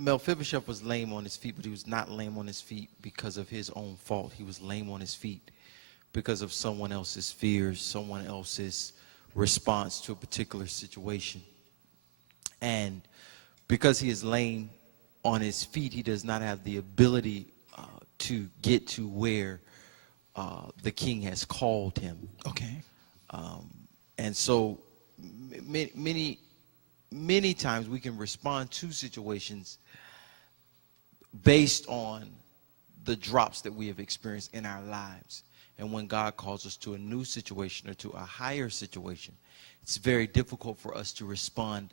Mephibosheth was lame on his feet, but he was not lame on his feet because of his own fault. He was lame on his feet because of someone else's fears, someone else's response to a particular situation. And because he is lame on his feet, he does not have the ability to get to where the king has called him. Okay. And so many times we can respond to situations based on the drops that we have experienced in our lives. And when God calls us to a new situation or to a higher situation, it's very difficult for us to respond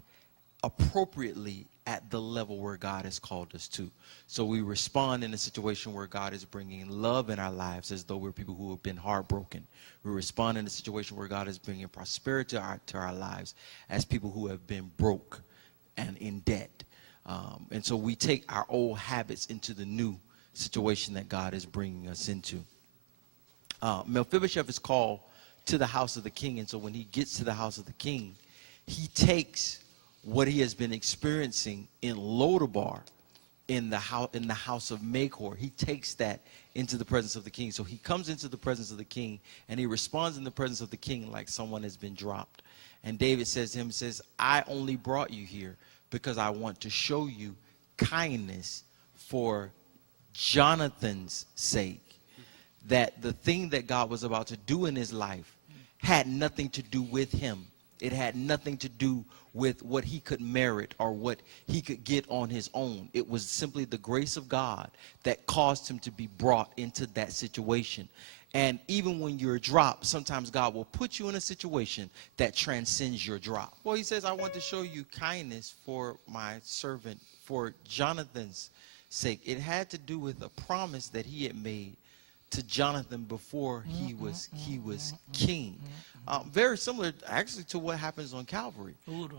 appropriately at the level where God has called us to. So we respond in a situation where God is bringing love in our lives as though we're people who have been heartbroken. We respond in a situation where God is bringing prosperity to our lives as people who have been broke and in debt. And so we take our old habits into the new situation that God is bringing us into. Mephibosheth is called to the house of the king. And so when he gets to the house of the king, he takes what he has been experiencing in Lodabar, in the house of Machor. He takes that into the presence of the king. So he comes into the presence of the king, and he responds in the presence of the king like someone has been dropped. And David says to him, I only brought you here because I want to show you kindness for Jonathan's sake. That the thing that God was about to do in his life had nothing to do with him. It had nothing to do with what he could merit or what he could get on his own. It was simply the grace of God that caused him to be brought into that situation. And even when you're dropped, sometimes God will put you in a situation that transcends your drop. Well, he says, I want to show you kindness for my servant, for Jonathan's sake. It had to do with a promise that he had made to Jonathan before he was king. Very similar actually to what happens on Calvary,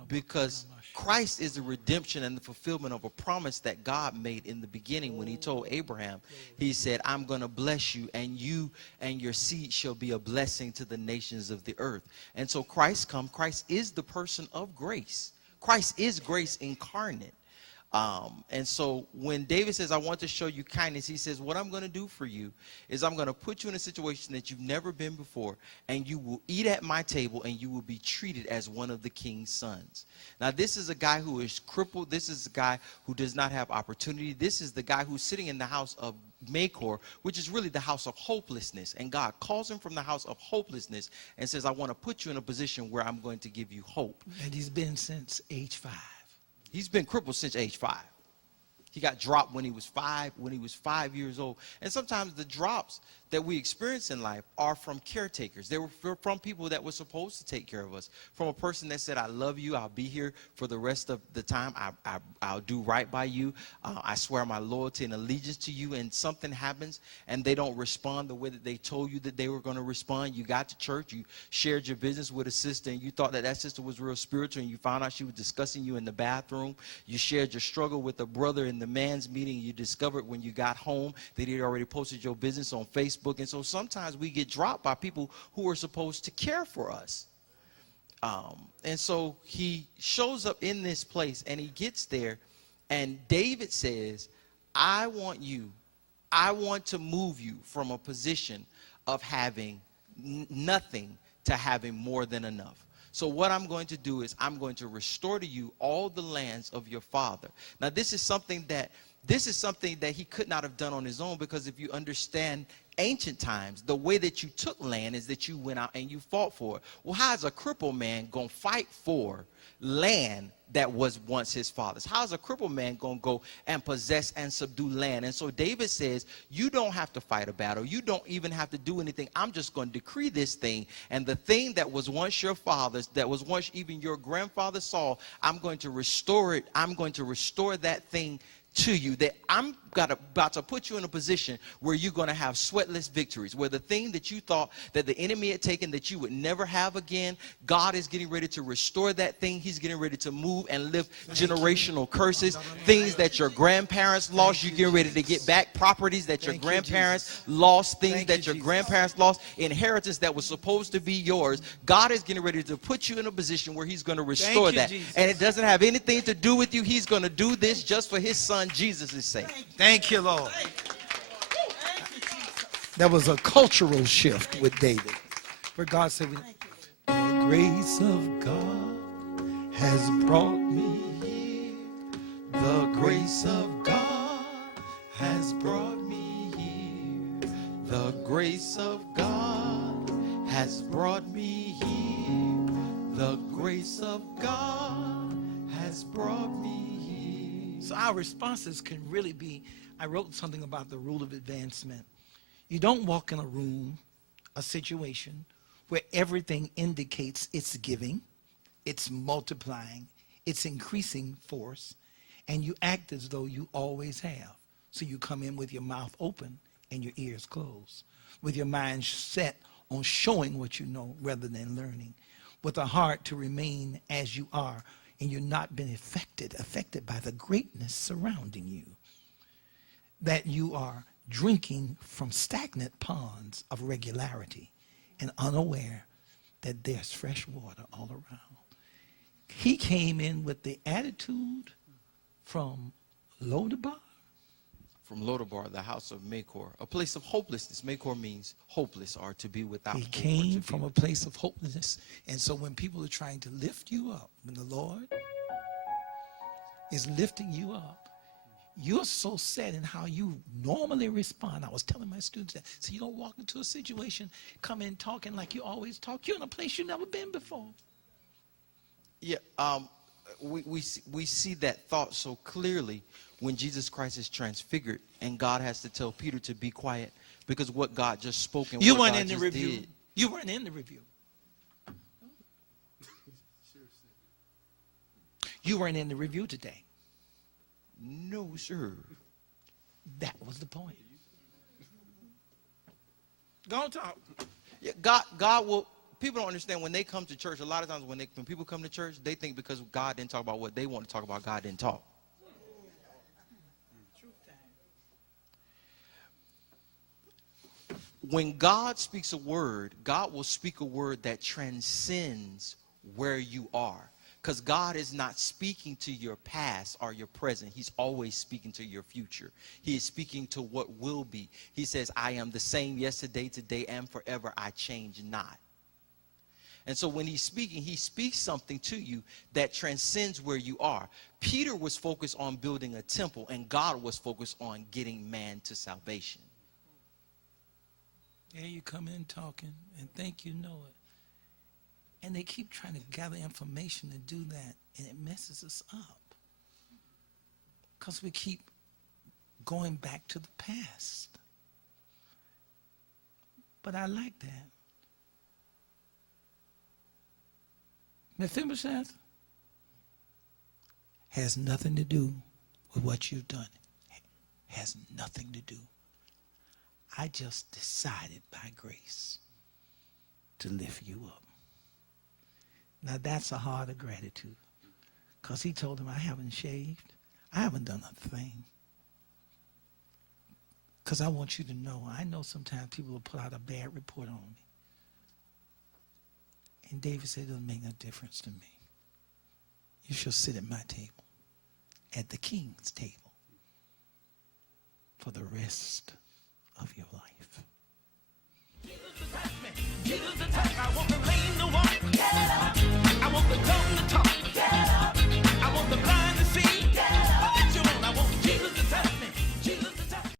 because Christ is the redemption and the fulfillment of a promise that God made in the beginning when he told Abraham. He said, I'm going to bless you, and you and your seed shall be a blessing to the nations of the earth. And so Christ come. Christ is the person of grace. Christ is grace incarnate. And so when David says, I want to show you kindness, he says, what I'm going to do for you is I'm going to put you in a situation that you've never been before, and you will eat at my table, and you will be treated as one of the king's sons. Now, this is a guy who is crippled. This is a guy who does not have opportunity. This is the guy who's sitting in the house of Machor, which is really the house of hopelessness. And God calls him from the house of hopelessness and says, I want to put you in a position where I'm going to give you hope. And he's been since age 5. He's been crippled since age 5. He got dropped when he was 5 years old. And sometimes the drops that we experience in life are from caretakers. They were from people that were supposed to take care of us. From a person that said, I love you. I'll be here for the rest of the time. I'll do right by you. I swear my loyalty and allegiance to you. And something happens and they don't respond the way that they told you that they were going to respond. You got to church. You shared your business with a sister and you thought that sister was real spiritual, and you found out she was discussing you in the bathroom. You shared your struggle with a brother in the man's meeting. You discovered when you got home that he had already posted your business on Facebook. And so sometimes we get dropped by people who are supposed to care for us. And so he shows up in this place and he gets there, and David says, I want to move you from a position of having nothing to having more than enough. So what I'm going to do is I'm going to restore to you all the lands of your father. Now, this is something that he could not have done on his own, because if you understand ancient times, the way that you took land is that you went out and you fought for it. Well, how is a crippled man going to fight for land that was once his father's? How is a crippled man going to go and possess and subdue land? And so David says, you don't have to fight a battle. You don't even have to do anything. I'm just going to decree this thing. And the thing that was once your father's, that was once even your grandfather Saul, I'm going to restore it. I'm going to restore that thing to you, that I'm about to put you in a position where you're going to have sweatless victories, where the thing that you thought that the enemy had taken that you would never have again, God is getting ready to restore that thing. He's getting ready to move and lift generational curses, things that your grandparents lost. You're getting ready to get back properties that your grandparents lost, things that your grandparents lost, inheritance that was supposed to be yours. God is getting ready to put you in a position where he's going to restore that. And it doesn't have anything to do with you. He's going to do this just for his son son Jesus' sake. Thank you, Lord. There was a cultural shift with David, where God said, the grace of God has brought me here. The grace of God Has brought me here. The grace of God has brought me here. The grace of God has brought me here. So our responses can really be, I wrote something about the rule of advancement. You don't walk in a room, a situation, where everything indicates it's giving, it's multiplying, it's increasing force, and you act as though you always have. So you come in with your mouth open and your ears closed, with your mind set on showing what you know rather than learning, with a heart to remain as you are, and you're not been affected by the greatness surrounding you, that you are drinking from stagnant ponds of regularity and unaware that there's fresh water all around. He came in with the attitude from Lodabar. From Lodabar, the house of Makor, a place of hopelessness. Makor means hopeless or to be without He hope. came from a place of hopelessness. And so when people are trying to lift you up, when the Lord is lifting you up, you're so set in how you normally respond. I was telling my students that. So you don't walk into a situation, come in talking like you always talk. You're in a place you've never been before. Yeah, we see that thought so clearly when Jesus Christ is transfigured and God has to tell Peter to be quiet because what God just spoke and You what weren't God in the just review. did. You weren't in the review. You weren't in the review today. No, sir. That was the point. Go on, talk. Yeah, God will. People don't understand when they come to church. A lot of times when people come to church, they think because God didn't talk about what they want to talk about, God didn't talk. When God speaks a word, God will speak a word that transcends where you are. Because God is not speaking to your past or your present. He's always speaking to your future. He is speaking to what will be. He says, I am the same yesterday, today, and forever. I change not. And so when he's speaking, he speaks something to you that transcends where you are. Peter was focused on building a temple, and God was focused on getting man to salvation. Yeah, you come in talking and think you know it. And they keep trying to gather information to do that, and it messes us up. Because we keep going back to the past. But I like that. Mephibosheth has nothing to do with what you've done. Has nothing to do. I just decided by grace to lift you up. Now that's a heart of gratitude. Because he told him, I haven't shaved. I haven't done a thing. Because I want you to know, I know sometimes people will put out a bad report on me. And David said, it doesn't make no difference to me. You shall sit at my table, at the king's table, for the rest of your life. Jesus attack me. I want the lame to walk. Get up. I want the dumb to talk. Get up. I want the blind to see.